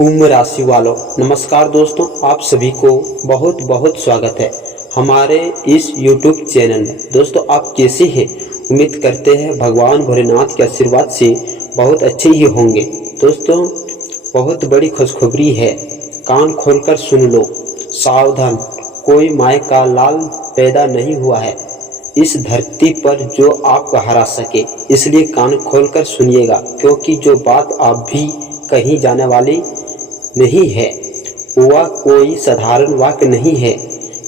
कुंभ राशि वालों, नमस्कार दोस्तों। आप सभी को बहुत बहुत स्वागत है हमारे इस YouTube चैनल में। दोस्तों, आप कैसे हैं? उम्मीद करते हैं भगवान भोलेनाथ के आशीर्वाद से बहुत अच्छे ही होंगे। दोस्तों, बहुत बड़ी खुशखबरी है, कान खोलकर सुन लो। सावधान, कोई माय का लाल पैदा नहीं हुआ है इस धरती पर जो आपको हरा सके, इसलिए कान खोलकर सुनिएगा, क्योंकि जो बात आप भी कही जाने वाली नहीं है वह कोई साधारण वाक्य नहीं है।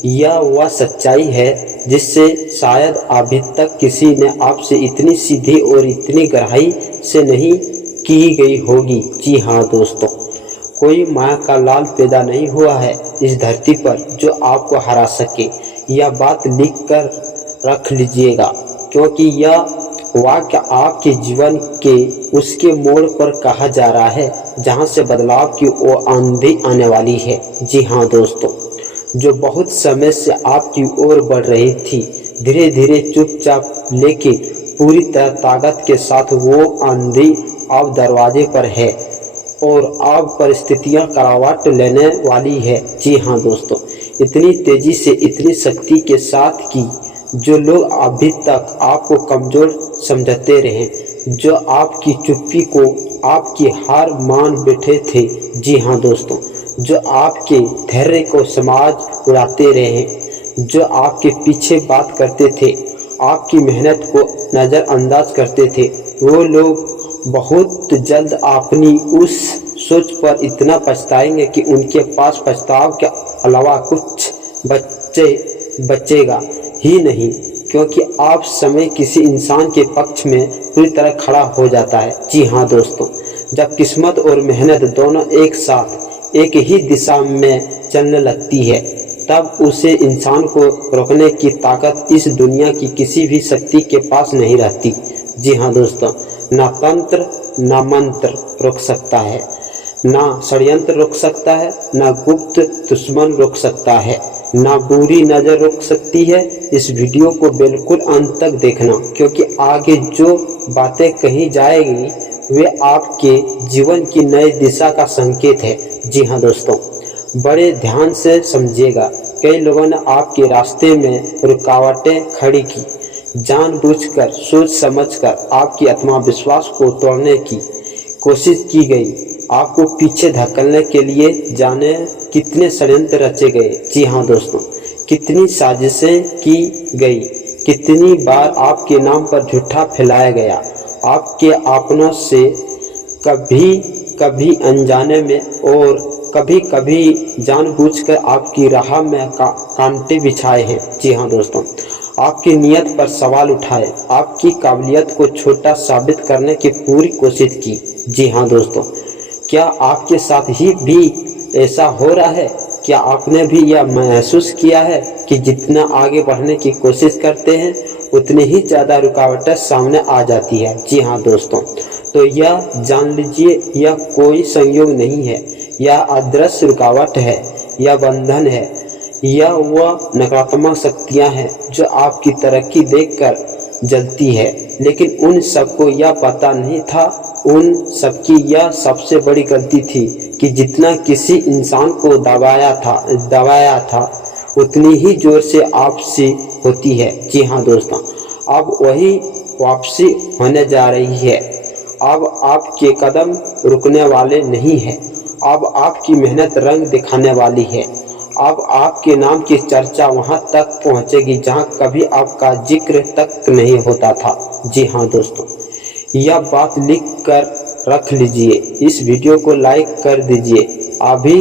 यह वह सच्चाई है जिससे शायद अभी तक किसी ने आपसे इतनी सीधी और इतनी गहराई से नहीं की गई होगी। जी हाँ दोस्तों, कोई माया का लाल पैदा नहीं हुआ है इस धरती पर जो आपको हरा सके। यह बात लिख कर रख लीजिएगा, क्योंकि यह वाक्य आपके जीवन के उसके मोड़ पर कहा जा रहा है जहां से बदलाव की ओर आंधी आने वाली है। जी हाँ दोस्तों, जो बहुत समय से आपकी ओर बढ़ रही थी, धीरे धीरे चुपचाप लेकिन पूरी तरह ताकत के साथ वो आंधी अब दरवाजे पर है और अब परिस्थितियां करावट लेने वाली है। जी हाँ दोस्तों, इतनी तेजी से, इतनी शक्ति के साथ कि जो लोग अभी तक आपको कमजोर समझते रहे, जो आपकी चुप्पी को आपकी हार मान बैठे थे। जी हाँ दोस्तों, जो आपके धैर्य को समाज उड़ाते रहे, जो आपके पीछे बात करते थे, आपकी मेहनत को नज़रअंदाज करते थे, वो लोग बहुत जल्द अपनी उस सोच पर इतना पछताएंगे कि उनके पास पछताव के अलावा कुछ बचेगा ही नहीं, क्योंकि आप समय किसी इंसान के पक्ष में पूरी तरह खड़ा हो जाता है। जी हाँ दोस्तों, जब किस्मत और मेहनत दोनों एक साथ एक ही दिशा में चलने लगती है, तब उसे इंसान को रोकने की ताकत इस दुनिया की किसी भी शक्ति के पास नहीं रहती। जी हाँ दोस्तों, ना तंत्र ना मंत्र रोक सकता है, ना षड्यंत्र रोक सकता है, ना गुप्त दुश्मन रोक सकता है, ना बुरी नज़र रोक सकती है। इस वीडियो को बिल्कुल अंत तक देखना, क्योंकि आगे जो बातें कही जाएगी वे आपके जीवन की नई दिशा का संकेत है। जी हाँ दोस्तों, बड़े ध्यान से समझिएगा। कई लोगों ने आपके रास्ते में रुकावटें खड़ी की, जानबूझकर, सोच समझकर आपकी आत्मविश्वास को तोड़ने की कोशिश की गई। आपको पीछे धकेलने के लिए जाने कितने षड्यंत्र रचे गए। जी हाँ दोस्तों, कितनी साजिशें की गई, कितनी बार आपके नाम पर झूठा फैलाया गया। आपके अपनों से कभी कभी अनजाने में और कभी कभी जानबूझकर आपकी राह में कांटे बिछाए हैं। जी हाँ दोस्तों, आपकी नीयत पर सवाल उठाए, आपकी काबिलियत को छोटा साबित करने की पूरी कोशिश की। जी हाँ दोस्तों, क्या आपके साथ ही भी ऐसा हो रहा है? क्या आपने भी यह महसूस किया है कि जितना आगे बढ़ने की कोशिश करते हैं उतनी ही ज़्यादा रुकावटें सामने आ जाती है? जी हाँ दोस्तों, तो यह जान लीजिए, यह कोई संयोग नहीं है, यह अदृश्य रुकावट है, यह बंधन है, यह वह नकारात्मक शक्तियाँ हैं जो आपकी तरक्की देखकर जलती है, लेकिन उन सबको यह पता नहीं था, उन सबकी यह सबसे बड़ी गलती थी कि जितना किसी इंसान को दबाया था उतनी ही जोर से वापसी होती है। जी हाँ दोस्तों, अब वही वापसी होने जा रही है। अब आपके कदम रुकने वाले नहीं हैं, अब आपकी मेहनत रंग दिखाने वाली है। अब आपके नाम की चर्चा वहां तक पहुंचेगी जहां कभी आपका जिक्र तक नहीं होता था। जी हाँ दोस्तों, यह बात लिख कर रख लीजिए, इस वीडियो को लाइक कर दीजिए अभी,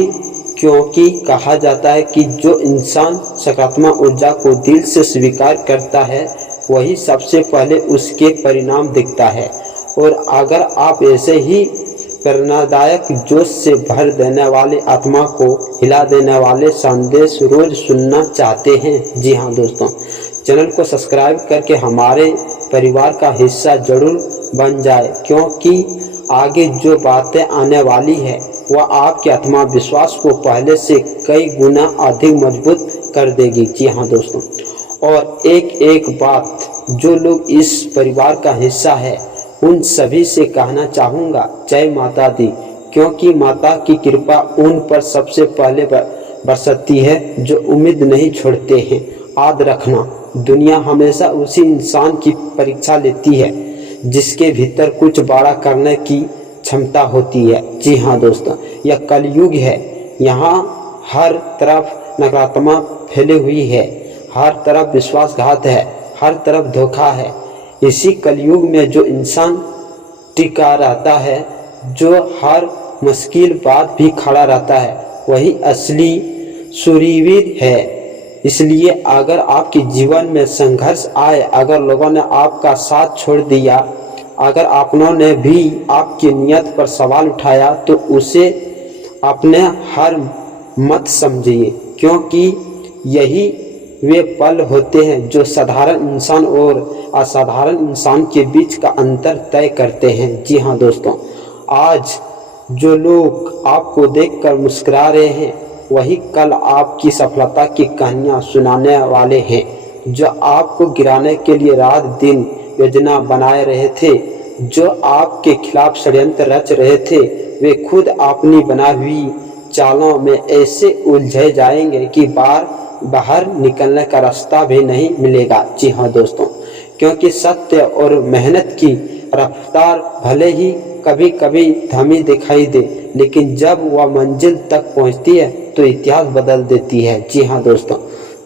क्योंकि कहा जाता है कि जो इंसान सकारात्मक ऊर्जा को दिल से स्वीकार करता है वही सबसे पहले उसके परिणाम दिखता है। और अगर आप ऐसे ही प्रेरणादायक, जोश से भर देने वाले, आत्मा को हिला देने वाले संदेश रोज सुनना चाहते हैं, जी हाँ दोस्तों, चैनल को सब्सक्राइब करके हमारे परिवार का हिस्सा जरूर बन जाए, क्योंकि आगे जो बातें आने वाली है वह आपके आत्मविश्वास को पहले से कई गुना अधिक मजबूत कर देगी। जी हाँ दोस्तों, और एक एक बात जो लोग इस परिवार का हिस्सा है उन सभी से कहना चाहूँगा, जय माता दी, क्योंकि माता की कृपा उन पर सबसे पहले बरसती है जो उम्मीद नहीं छोड़ते हैं। याद रखना, दुनिया हमेशा उसी इंसान की परीक्षा लेती है जिसके भीतर कुछ बड़ा करने की क्षमता होती है। जी हाँ दोस्तों, यह कलयुग है। यहाँ हर तरफ नकारात्मक फैली हुई है, हर तरफ विश्वासघात है, हर तरफ धोखा है। इसी कलयुग में जो इंसान टिका रहता है, जो हर मुश्किल बात भी खड़ा रहता है, वही असली शूरवीर है। इसलिए अगर आपके जीवन में संघर्ष आए, अगर लोगों ने आपका साथ छोड़ दिया, अगर आपनों ने भी आपकी नीयत पर सवाल उठाया, तो उसे अपने हार मत समझिए, क्योंकि यही वे पल होते हैं जो साधारण इंसान और असाधारण इंसान के बीच का अंतर तय करते हैं। जी हाँ दोस्तों, आज जो लोग आपको देखकर मुस्कुरा रहे हैं, वही कल आपकी सफलता की कहानियाँ सुनाने वाले हैं। जो आपको गिराने के लिए रात दिन योजना बनाए रहे थे, जो आपके खिलाफ षड्यंत्र रच रहे थे, वे खुद अपनी बना हुई चालों में ऐसे उलझे जाएंगे कि बाहर निकलने का रास्ता भी नहीं मिलेगा। जी हाँ दोस्तों, क्योंकि सत्य और मेहनत की रफ्तार भले ही कभी कभी धीमी दिखाई दे, लेकिन जब वह मंजिल तक पहुंचती है तो इतिहास बदल देती है। जी हाँ दोस्तों,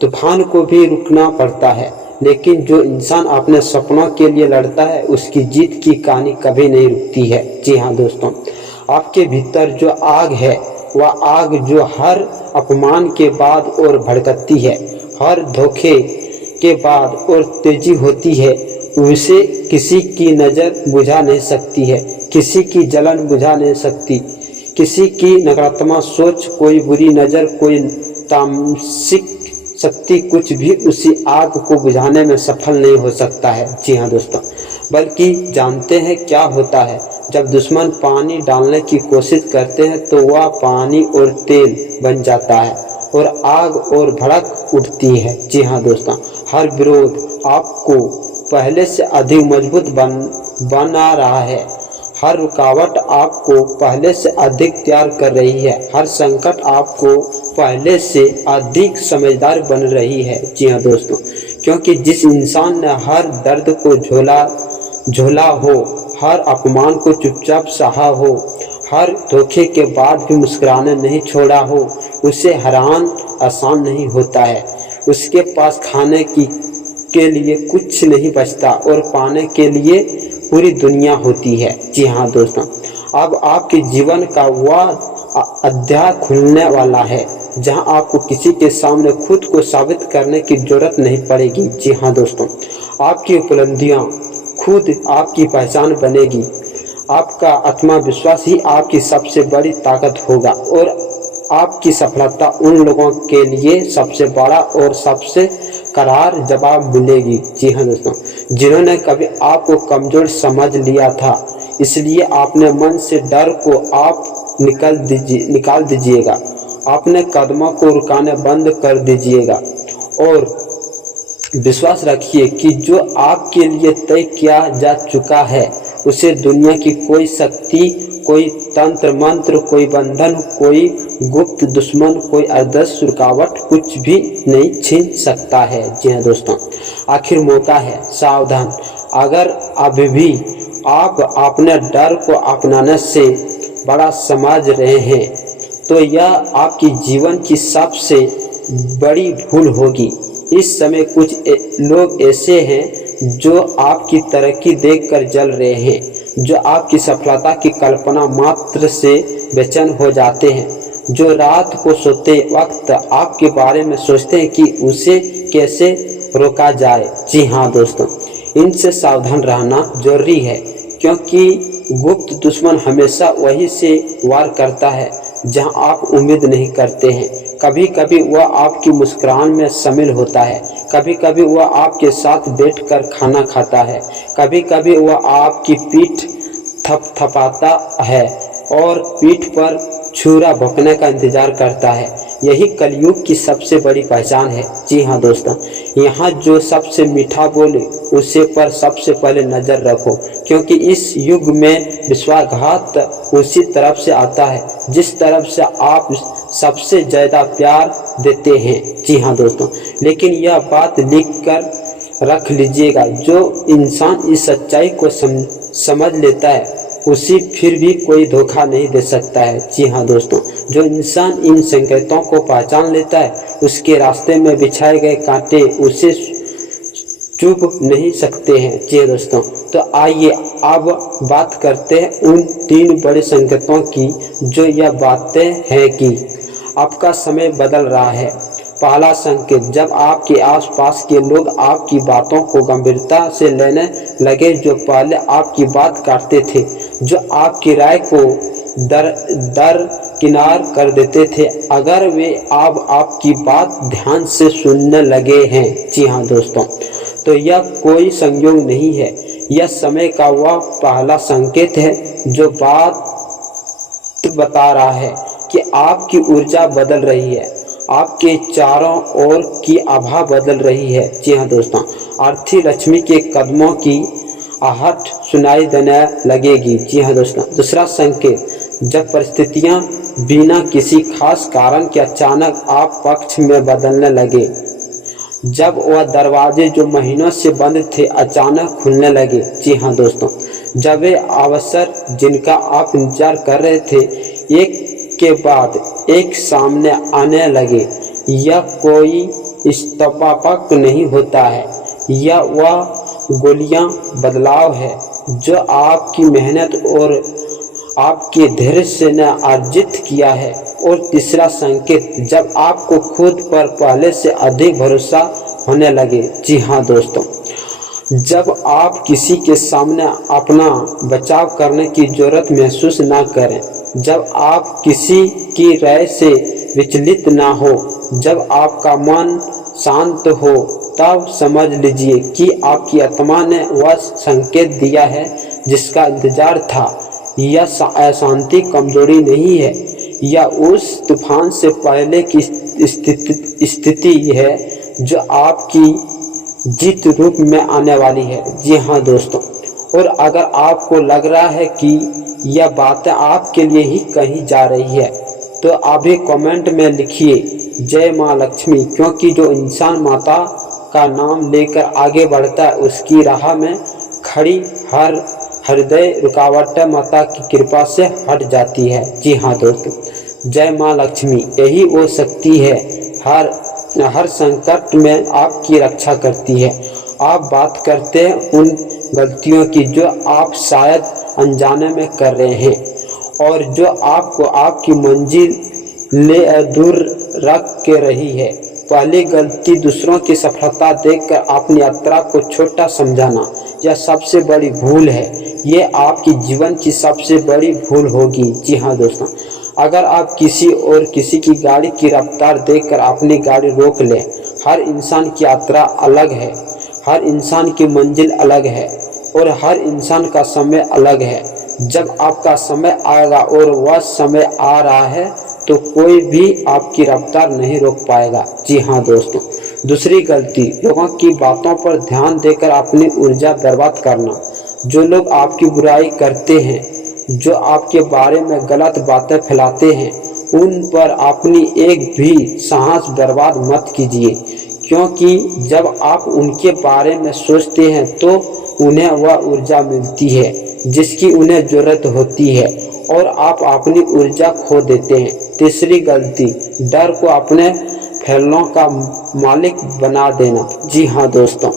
तूफान को भी रुकना पड़ता है, लेकिन जो इंसान अपने सपनों के लिए लड़ता है, उसकी जीत की कहानी कभी नहीं रुकती है। जी हाँ दोस्तों, आपके भीतर जो आग है, वह आग जो हर अपमान के बाद और भड़कती है, हर धोखे के बाद और तेजी होती है, उसे किसी की नज़र बुझा नहीं सकती है, किसी की जलन बुझा नहीं सकती, किसी की नकारात्मक सोच, कोई बुरी नज़र, कोई तामसिक शक्ति, कुछ भी उसी आग को बुझाने में सफल नहीं हो सकता है। जी हाँ दोस्तों, बल्कि जानते हैं क्या होता है, जब दुश्मन पानी डालने की कोशिश करते हैं तो वह पानी और तेल बन जाता है और आग और भड़क उठती है। जी हाँ दोस्तों, हर विरोध आपको पहले से अधिक मजबूत बना रहा है, हर रुकावट आपको पहले से अधिक तैयार कर रही है, हर संकट आपको पहले से अधिक समझदार बन रही है। जी हाँ दोस्तों, क्योंकि जिस इंसान ने हर दर्द को झोला हो, हर अपमान को चुपचाप सहा हो, हर धोखे के बाद भी मुस्कुराना नहीं छोड़ा हो, उसे हराना आसान नहीं होता है। उसके पास खाने के लिए कुछ नहीं बचता और पाने के लिए पूरी दुनिया होती है। जी हाँ दोस्तों, अब आपके जीवन का वह अध्याय खुलने वाला है जहां आपको किसी के सामने खुद को साबित करने की जरूरत नहीं पड़ेगी। जी हाँ दोस्तों, आपकी उपलब्धियां खुद आपकी पहचान बनेगी। आपका आत्मविश्वास ही आपकी सबसे बड़ी ताकत होगा और आपकी सफलता उन लोगों के लिए सबसे बड़ा और सबसे करार जवाब मिलेगी। जी हाँ दोस्तों, जिन्होंने कभी आपको कमजोर समझ लिया था, इसलिए अपने मन से डर को आप निकाल दीजिएगा, अपने कदमों को रुकाने बंद कर दीजिएगा और विश्वास रखिए कि जो आपके लिए तय किया जा चुका है, उसे दुनिया की कोई शक्ति, कोई तंत्र मंत्र, कोई बंधन, कोई गुप्त दुश्मन, कोई अदृश्य रुकावट कुछ भी नहीं छीन सकता है। जी हाँ दोस्तों, आखिर मौका है, सावधान। अगर अभी भी आप अपने डर को अपनाने से बड़ा समझ रहे हैं, तो यह आपकी जीवन की सबसे बड़ी भूल होगी। इस समय कुछ लोग ऐसे हैं जो आपकी तरक्की देखकर जल रहे हैं, जो आपकी सफलता की कल्पना मात्र से बेचैन हो जाते हैं, जो रात को सोते वक्त आपके बारे में सोचते हैं कि उसे कैसे रोका जाए। जी हाँ दोस्तों, इनसे सावधान रहना जरूरी है, क्योंकि गुप्त दुश्मन हमेशा वहीं से वार करता है जहां आप उम्मीद नहीं करते हैं। कभी कभी वह आपकी मुस्कुराहट में शामिल होता है, कभी कभी वह आपके साथ बैठकर खाना खाता है, कभी कभी वह आपकी पीठ थपथपाता है और पीठ पर छुरा भोंकने का इंतजार करता है। यही कलयुग की सबसे बड़ी पहचान है। जी हाँ दोस्तों, यहाँ जो सबसे मीठा बोले उसे पर सबसे पहले नज़र रखो, क्योंकि इस युग में विश्वासघात उसी तरफ से आता है जिस तरफ से आप सबसे ज़्यादा प्यार देते हैं। जी हाँ दोस्तों, लेकिन यह बात लिख कर रख लीजिएगा, जो इंसान इस सच्चाई को समझ लेता है उसी फिर भी कोई धोखा नहीं दे सकता है। जी हाँ दोस्तों, जो इंसान इन संकेतों को पहचान लेता है उसके रास्ते में बिछाए गए कांटे उसे चुभ नहीं सकते हैं। जी दोस्तों, तो आइए अब बात करते हैं उन 3 बड़े संकेतों की जो यह बातें हैं कि आपका समय बदल रहा है। पहला संकेत, जब आपके आसपास के लोग आपकी बातों को गंभीरता से लेने लगे, जो पहले आपकी बात काटते थे, जो आपकी राय को दरकिनार कर देते थे, अगर वे अब आपकी बात ध्यान से सुनने लगे हैं। जी हाँ दोस्तों, तो यह कोई संयोग नहीं है, यह समय का वह पहला संकेत है जो बात बता रहा है कि आपकी ऊर्जा बदल रही है, आपके चारों ओर की आभा बदल रही है। जी हाँ दोस्तों, आर्थिक लक्ष्मी के कदमों की आहट सुनाई देने लगेगी। जी हाँ दोस्तों, दूसरा संकेत, जब परिस्थितियां बिना किसी खास कारण के अचानक आप पक्ष में बदलने लगे, जब वह दरवाजे जो महीनों से बंद थे अचानक खुलने लगे। जी हाँ दोस्तों, जब वे अवसर जिनका आप इंतजार कर रहे थे एक के बाद एक सामने आने लगे, यह कोई इस्तफाक नहीं होता है, यह वह गोलियां बदलाव है जो आपकी मेहनत और आपके धैर्य से ने अर्जित किया है। और तीसरा संकेत, जब आपको खुद पर पहले से अधिक भरोसा होने लगे। जी हाँ दोस्तों, जब आप किसी के सामने अपना बचाव करने की जरूरत महसूस ना करें, जब आप किसी की राय से विचलित ना हो, जब आपका मन शांत हो, तब समझ लीजिए कि आपकी आत्मा ने वह संकेत दिया है जिसका इंतजार था। यह अशांति कमजोरी नहीं है, यह उस तूफान से पहले की स्थिति है जो आपकी जीत रूप में आने वाली है। जी हाँ दोस्तों, और अगर आपको लग रहा है कि यह बातें आपके लिए ही कही जा रही है तो अभी कमेंट में लिखिए जय माँ लक्ष्मी, क्योंकि जो इंसान माता का नाम लेकर आगे बढ़ता है उसकी राह में खड़ी हर हृदय रुकावटें माता की कृपा से हट जाती है। जी हाँ दोस्तों, जय माँ लक्ष्मी यही वो शक्ति है हर संकट में आपकी रक्षा करती है। आप बात करते हैं उन गलतियों की जो आप शायद अनजाने में कर रहे हैं और जो आपको आपकी मंजिल ले दूर रख के रही है। पहली गलती, दूसरों की सफलता देखकर अपनी यात्रा को छोटा समझाना, यह सबसे बड़ी भूल है। ये आपकी जीवन की सबसे बड़ी भूल होगी। जी हाँ दोस्तों, अगर आप किसी और किसी की गाड़ी की रफ्तार देखकर अपनी गाड़ी रोक लें, हर इंसान की यात्रा अलग है, हर इंसान की मंजिल अलग है और हर इंसान का समय अलग है। जब आपका समय आएगा और वह समय आ रहा है तो कोई भी आपकी रफ्तार नहीं रोक पाएगा। जी हाँ दोस्तों, दूसरी गलती, लोगों की बातों पर ध्यान देकर अपनी ऊर्जा बर्बाद करना। जो लोग आपकी बुराई करते हैं, जो आपके बारे में गलत बातें फैलाते हैं, उन पर अपनी एक भी सांस बर्बाद मत कीजिए, क्योंकि जब आप उनके बारे में सोचते हैं तो उन्हें वह ऊर्जा मिलती है जिसकी उन्हें ज़रूरत होती है और आप अपनी ऊर्जा खो देते हैं। तीसरी गलती, डर को अपने फैसलों का मालिक बना देना। जी हाँ दोस्तों,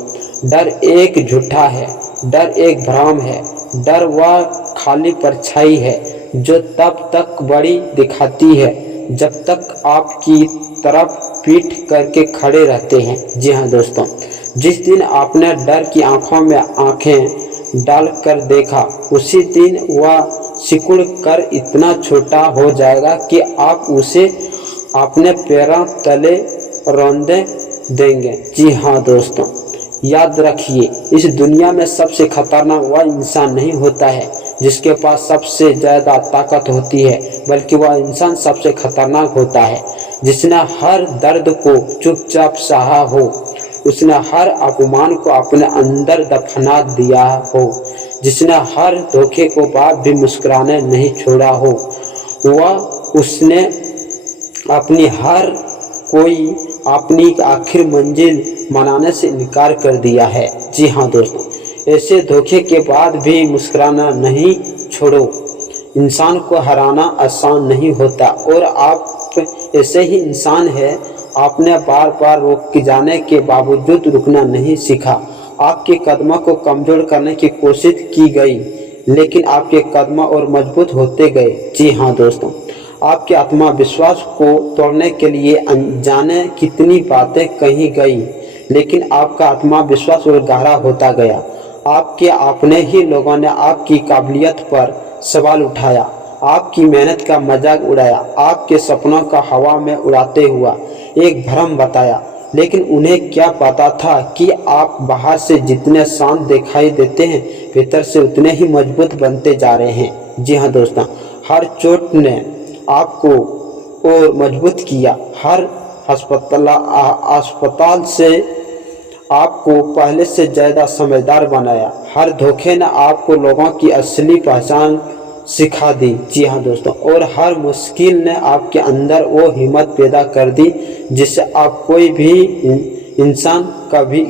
डर एक झूठा है, डर एक भ्रम है, डर वह खाली परछाई है जो तब तक बड़ी दिखाती है जब तक आपकी तरफ पीठ करके खड़े रहते हैं। जी हाँ दोस्तों, जिस दिन आपने डर की आंखों में आंखें डालकर देखा, उसी दिन वह सिकुड़ कर इतना छोटा हो जाएगा कि आप उसे अपने पैरों तले रौंदे देंगे। जी हाँ दोस्तों, याद रखिए, इस दुनिया में सबसे खतरनाक वह इंसान नहीं होता है जिसके पास सबसे ज़्यादा ताकत होती है, बल्कि वह इंसान सबसे खतरनाक होता है जिसने हर दर्द को चुपचाप सहा हो उसने हर अपमान को अपने अंदर दफना दिया हो, जिसने हर धोखे को बाद भी मुस्कुराने नहीं छोड़ा हो, वह उसने अपनी हर कोई अपनी आखिर मंजिल मनाने से इनकार कर दिया है। जी हाँ दोस्तों, ऐसे धोखे के बाद भी मुस्कुराना नहीं छोड़ो। इंसान को हराना आसान नहीं होता और आप ऐसे ही इंसान है। आपने बार बार रोके जाने के बावजूद रुकना नहीं सीखा। आपके कदमों को कमजोर करने की कोशिश की गई, लेकिन आपके कदम और मजबूत होते गए। जी हाँ दोस्तों, आपके आत्मविश्वास को तोड़ने के लिए अनजाने कितनी बातें कही गई, लेकिन आपका आत्मविश्वास और गहरा होता गया। आपके अपने ही लोगों ने आपकी काबिलियत पर सवाल उठाया, आपकी मेहनत का मजाक उड़ाया, आपके सपनों का हवा में उड़ाते हुआ एक भ्रम बताया, लेकिन उन्हें क्या पता था कि आप बाहर से जितने शांत दिखाई देते हैं, भीतर से उतने ही मजबूत बनते जा रहे हैं। जी हाँ दोस्तों, हर चोट ने आपको और मजबूत किया, हर अस्पताल से आपको पहले से ज़्यादा समझदार बनाया, हर धोखे ने आपको लोगों की असली पहचान सिखा दी। जी हाँ दोस्तों, और हर मुश्किल ने आपके अंदर वो हिम्मत पैदा कर दी जिससे आप कोई भी इंसान कभी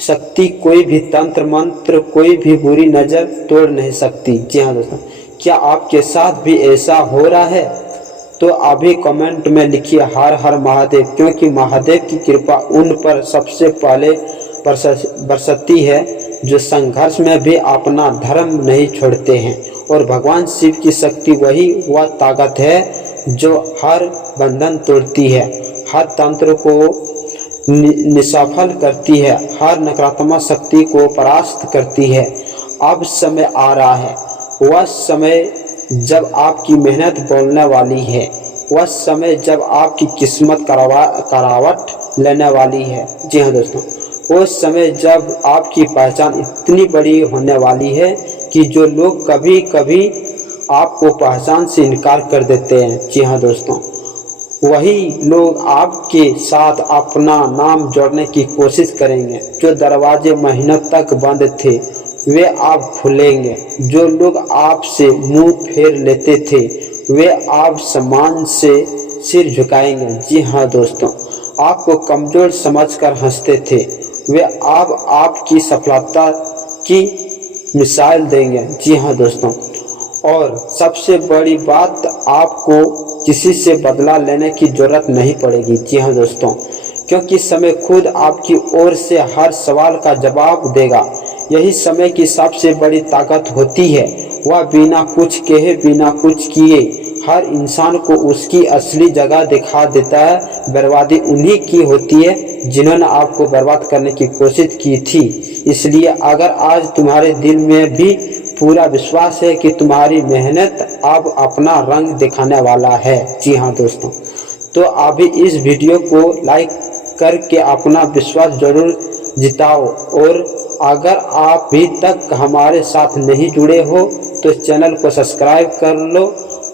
शक्ति, कोई भी तंत्र मंत्र, कोई भी बुरी नज़र तोड़ नहीं सकती। जी हाँ दोस्तों, क्या आपके साथ भी ऐसा हो रहा है? तो अभी कमेंट में लिखिए हर हर महादेव, क्योंकि महादेव की कृपा उन पर सबसे पहले बरसती है जो संघर्ष में भी अपना धर्म नहीं छोड़ते हैं। और भगवान शिव की शक्ति वह ताकत है जो हर बंधन तोड़ती है, हर तंत्र को निष्फल करती है, हर नकारात्मक शक्ति को परास्त करती है। अब समय आ रहा है, वह समय जब आपकी मेहनत बोलने वाली है, वह समय जब आपकी किस्मत करावट लेने वाली है। जी हाँ दोस्तों, वो समय जब आपकी पहचान इतनी बड़ी होने वाली है कि जो लोग कभी कभी आपको पहचान से इनकार कर देते हैं, जी हाँ दोस्तों, वही लोग आपके साथ अपना नाम जोड़ने की कोशिश करेंगे। जो दरवाजे महीनों तक बंद थे वे आप खुलेंगे, जो लोग आपसे मुंह फेर लेते थे वे आप सम्मान से सिर झुकाएंगे। जी हाँ दोस्तों, आपको कमज़ोर समझकर हंसते थे वे अब आपकी सफलता की मिसाल देंगे। जी हाँ दोस्तों, और सबसे बड़ी बात, आपको किसी से बदला लेने की ज़रूरत नहीं पड़ेगी। जी हाँ दोस्तों, क्योंकि समय खुद आपकी ओर से हर सवाल का जवाब देगा। यही समय की सबसे बड़ी ताकत होती है, वह बिना कुछ कहे, बिना कुछ किए हर इंसान को उसकी असली जगह दिखा देता है। बर्बादी उन्हीं की होती है जिन्होंने आपको बर्बाद करने की कोशिश की थी। इसलिए अगर आज तुम्हारे दिल में भी पूरा विश्वास है कि तुम्हारी मेहनत अब अपना रंग दिखाने वाला है, जी हाँ दोस्तों, तो अभी इस वीडियो को लाइक करके अपना विश्वास जरूर जिताओ। और अगर आप अभी तक हमारे साथ नहीं जुड़े हो तो चैनल को सब्सक्राइब कर लो,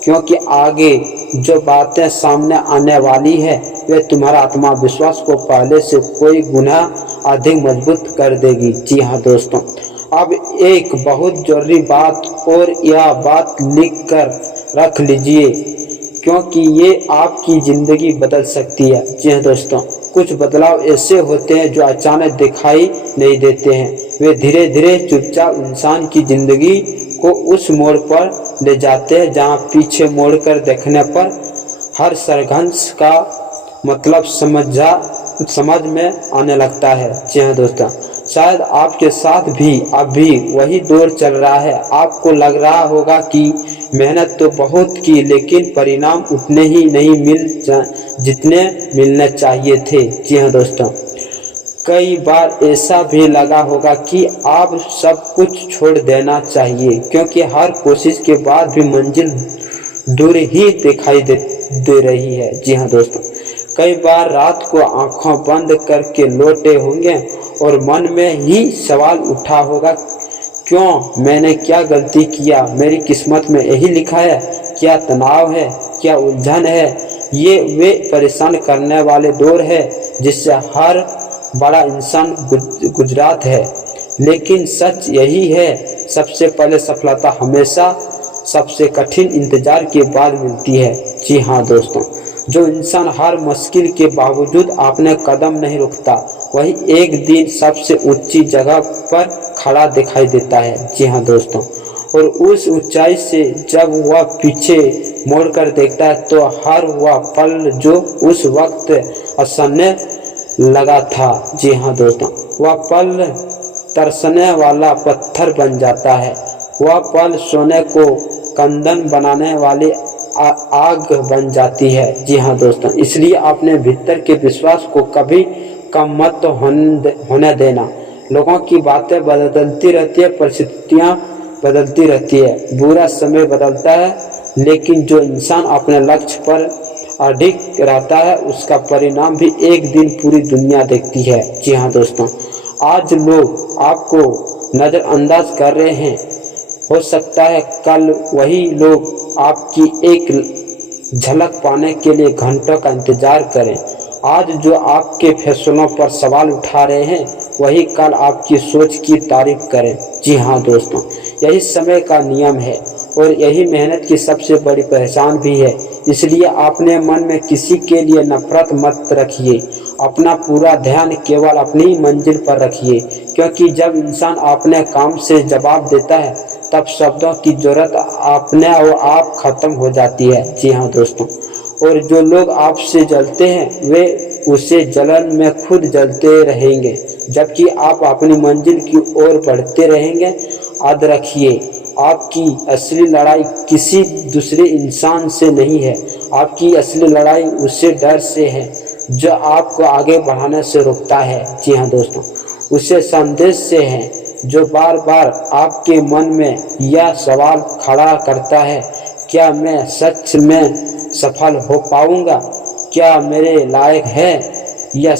क्योंकि आगे जो बातें सामने आने वाली है वे तुम्हारा आत्मविश्वास को पहले से कोई गुना अधिक मजबूत कर देगी। जी हाँ दोस्तों, अब एक बहुत जरूरी बात, और यह बात लिख कर रख लीजिए क्योंकि ये आपकी ज़िंदगी बदल सकती है। जी हाँ दोस्तों, कुछ बदलाव ऐसे होते हैं जो अचानक दिखाई नहीं देते हैं, वे धीरे धीरे चुपचाप इंसान की ज़िंदगी को उस मोड़ पर ले जाते हैं जहाँ पीछे मोड़कर देखने पर हर संघर्ष का मतलब समझ में आने लगता है। जी हाँ दोस्तों, शायद आपके साथ भी अभी वही दौर चल रहा है। आपको लग रहा होगा कि मेहनत तो बहुत की, लेकिन परिणाम उतने ही नहीं जितने मिलने चाहिए थे। जी हाँ दोस्तों, कई बार ऐसा भी लगा होगा कि आप सब कुछ छोड़ देना चाहिए, क्योंकि हर कोशिश के बाद भी मंजिल दूर ही दिखाई दे रही है। जी हाँ दोस्तों, कई बार रात को आंखों बंद करके लौटे होंगे और मन में ही सवाल उठा होगा, क्यों, मैंने क्या गलती किया, मेरी किस्मत में यही लिखा है, क्या तनाव है, क्या उलझन है। ये वे परेशान करने वाले दौर है जिससे हर बड़ा इंसान गुजरात है, लेकिन सच यही है, सबसे पहले सफलता हमेशा सबसे कठिन इंतजार के बाद मिलती है। जी हाँ दोस्तों, जो इंसान हर मुश्किल के बावजूद अपने कदम नहीं रुकता, वही एक दिन सबसे ऊंची जगह पर खड़ा दिखाई देता है। जी हाँ दोस्तों, और उस ऊंचाई से जब वह पीछे मुड़कर देखता है तो हर वह पल जो उस वक्त आसन्न लगा था, जी हाँ दोस्तों, वह पल तरसने वाला पत्थर बन जाता है। वह पल सोने को कंदन बनाने वाली आग बन जाती है। जी हाँ दोस्तों, इसलिए अपने भीतर के विश्वास को कभी कम मत होने देना। लोगों की बातें बदलती रहती है, परिस्थितियाँ बदलती रहती है, बुरा समय बदलता है, लेकिन जो इंसान अपने लक्ष्य पर अडिग रहता है उसका परिणाम भी एक दिन पूरी दुनिया देखती है। जी हाँ दोस्तों, आज लोग आपको नज़रअंदाज कर रहे हैं, हो सकता है कल वही लोग आपकी एक झलक पाने के लिए घंटों का इंतजार करें। आज जो आपके फैसलों पर सवाल उठा रहे हैं वही कल आपकी सोच की तारीफ करें। जी हाँ दोस्तों, यही समय का नियम है और यही मेहनत की सबसे बड़ी पहचान भी है। इसलिए अपने मन में किसी के लिए नफरत मत रखिए, अपना पूरा ध्यान केवल अपनी मंजिल पर रखिए, क्योंकि जब इंसान अपने काम से जवाब देता है तब शब्दों की जरूरत अपने आप खत्म हो जाती है। जी हाँ दोस्तों, और जो लोग आपसे जलते हैं वे उसे जलन में खुद जलते रहेंगे, जबकि आप अपनी मंजिल की ओर बढ़ते रहेंगे। याद रखिए, आपकी असली लड़ाई किसी दूसरे इंसान से नहीं है, आपकी असली लड़ाई उसे डर से है जो आपको आगे बढ़ाने से रोकता है। जी हाँ दोस्तों, उसे संदेश से है जो बार बार आपके मन में यह सवाल खड़ा करता है, क्या मैं सच में सफल हो पाऊंगा, क्या मेरे लायक है यह